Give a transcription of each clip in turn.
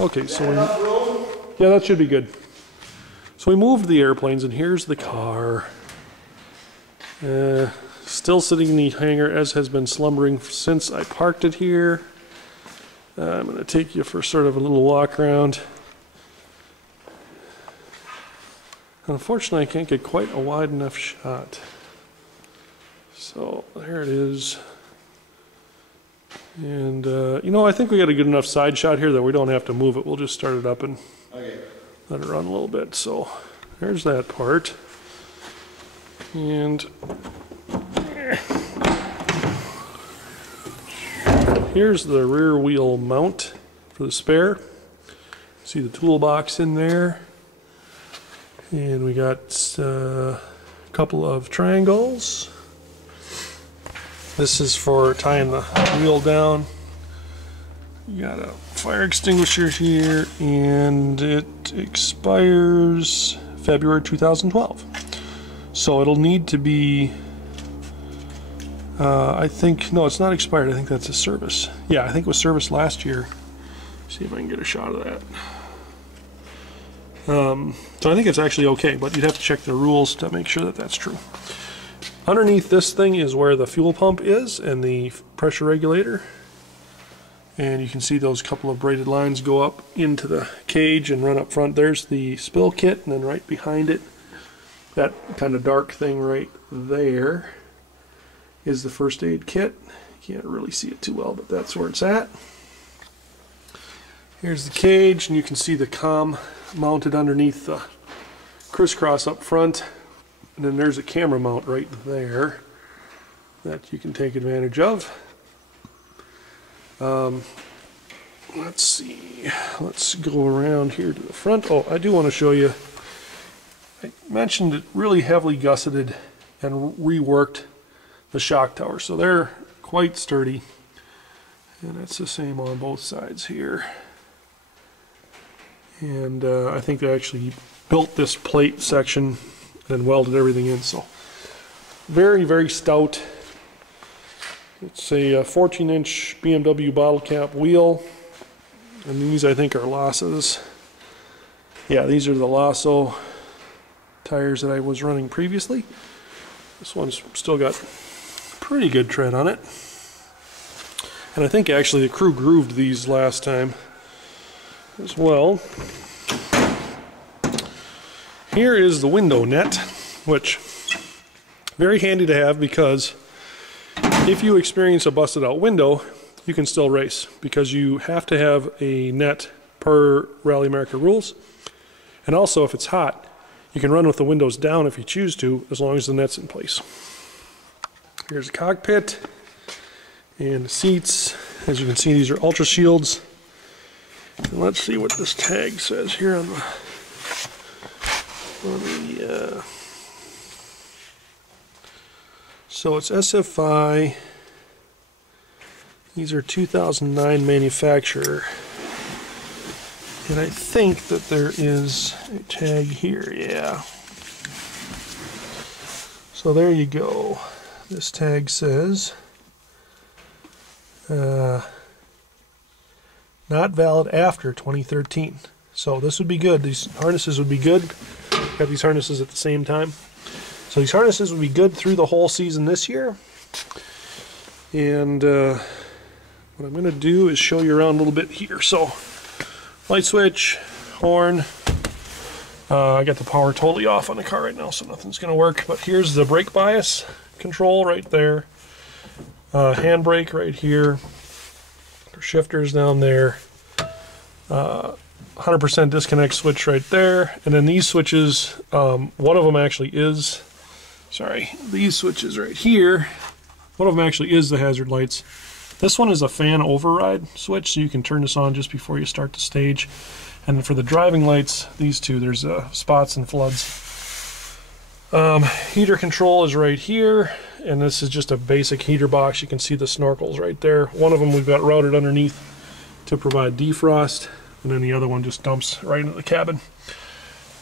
Okay, so yeah, that should be good. So we moved the airplanes, and here's the car. Still sitting in the hangar, as has been slumbering since I parked it here. I'm going to take you for sort of a little walk around. Unfortunately, I can't get quite a wide enough shot. So there it is. And you know, I think we got a good enough side shot here that we don't have to move it. We'll just start it up and let it run a little bit. So there's that part. And here's the rear wheel mount for the spare. See the toolbox in there. And we got a couple of triangles. This is for tying the wheel down. You got a fire extinguisher here, and it expires February 2012. So it'll need to be, I think, no, it's not expired. I think that's a service. Yeah, I think it was serviced last year. See if I can get a shot of that. So I think it's actually okay, but you'd have to check the rules to make sure that that's true. Underneath this thing is where the fuel pump is and the pressure regulator. And you can see those couple of braided lines go up into the cage and run up front. There's the spill kit, and then right behind it, that kind of dark thing right there is the first aid kit. You can't really see it too well, but that's where it's at. Here's the cage, and you can see the comm mounted underneath the crisscross up front. And then there's a camera mount right there that you can take advantage of. Let's see. Let's go around here to the front. Oh, I do want to show you. I mentioned it really heavily gusseted and reworked the shock tower. So they're quite sturdy. And it's the same on both sides here. And I think they actually built this plate section and welded everything in. So very, very stout. It's a 14-inch BMW bottle cap wheel, and these I think are Lassos. Yeah, these are the Lasso tires that I was running previously. This one's still got pretty good tread on it, and I think actually the crew grooved these last time as well. Here is the window net, which very handy to have, because if you experience a busted out window, you can still race, because you have to have a net per Rally America rules. And also, if it's hot, you can run with the windows down if you choose to, as long as the net's in place. Here's the cockpit and the seats. As you can see, these are Ultra Shields. And let's see what this tag says here on the so it's SFI. These are 2009 manufacturer, and I think that there is a tag here. Yeah, so there you go. This tag says not valid after 2013. So this would be good. These harnesses would be good. Got these harnesses at the same time. So these harnesses would be good through the whole season this year. And what I'm going to do is show you around a little bit here. So light switch, horn. I got the power totally off on the car right now, so nothing's going to work. But here's the brake bias control right there. Handbrake right here. Shifters down there. 100% disconnect switch right there, and then these switches, one of them actually is, these switches right here, one of them actually is the hazard lights. This one is a fan override switch, so you can turn this on just before you start the stage. And then for the driving lights, these two, there's spots and floods. Heater control is right here, and this is just a basic heater box. You can see the snorkels right there. One of them we've got routed underneath to provide defrost. And then the other one just dumps right into the cabin.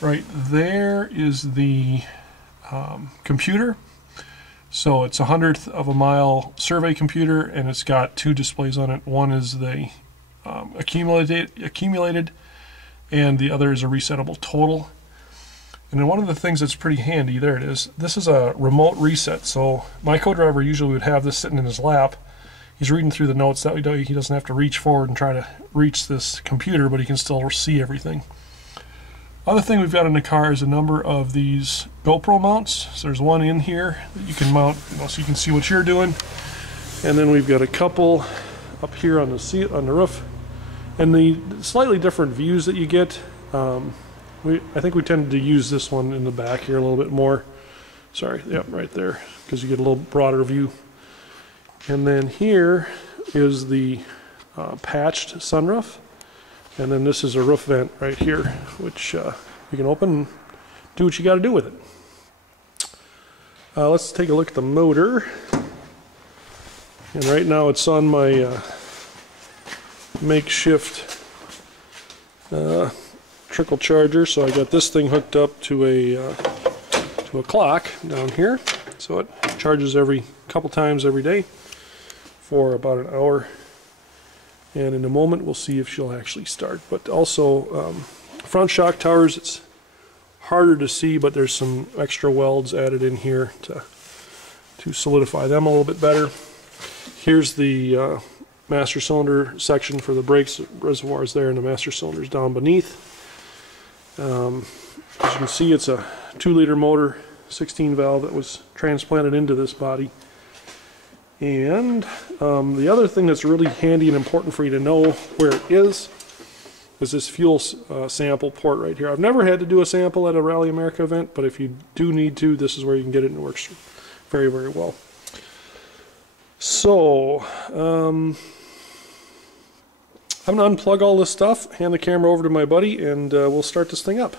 Right there is the computer. So it's 1/100 of a mile survey computer, and it's got two displays on it. One is the accumulated, and the other is a resettable total. And then one of the things that's pretty handy, there it is, this is a remote reset. So my co-driver usually would have this sitting in his lap. He's reading through the notes, that way he doesn't have to reach forward and try to reach this computer, but he can still see everything. Other thing we've got in the car is a number of these GoPro mounts. So there's one in here that you can mount, so you can see what you're doing. And then we've got a couple up here on the roof. And the slightly different views that you get, I think we tended to use this one in the back here a little bit more. Sorry, yep, right there, because you get a little broader view. And then here is the patched sunroof. And then this is a roof vent right here, which you can open and do what you got to do with it. Let's take a look at the motor. And right now it's on my makeshift trickle charger, so I got this thing hooked up to a clock down here, so it charges every couple times every day for about an hour. And in a moment we'll see if she'll actually start. But also front shock towers, it's harder to see, but there's some extra welds added in here to solidify them a little bit better. Here's the master cylinder section for the brakes reservoirs there, and the master cylinders down beneath. As you can see, it's a 2-liter motor, 16 valve that was transplanted into this body. And the other thing that's really handy and important for you to know where it is this fuel sample port right here. I've never had to do a sample at a Rally America event, but if you do need to, this is where you can get it, and it works very, very well. So, I'm going to unplug all this stuff, hand the camera over to my buddy, and we'll start this thing up.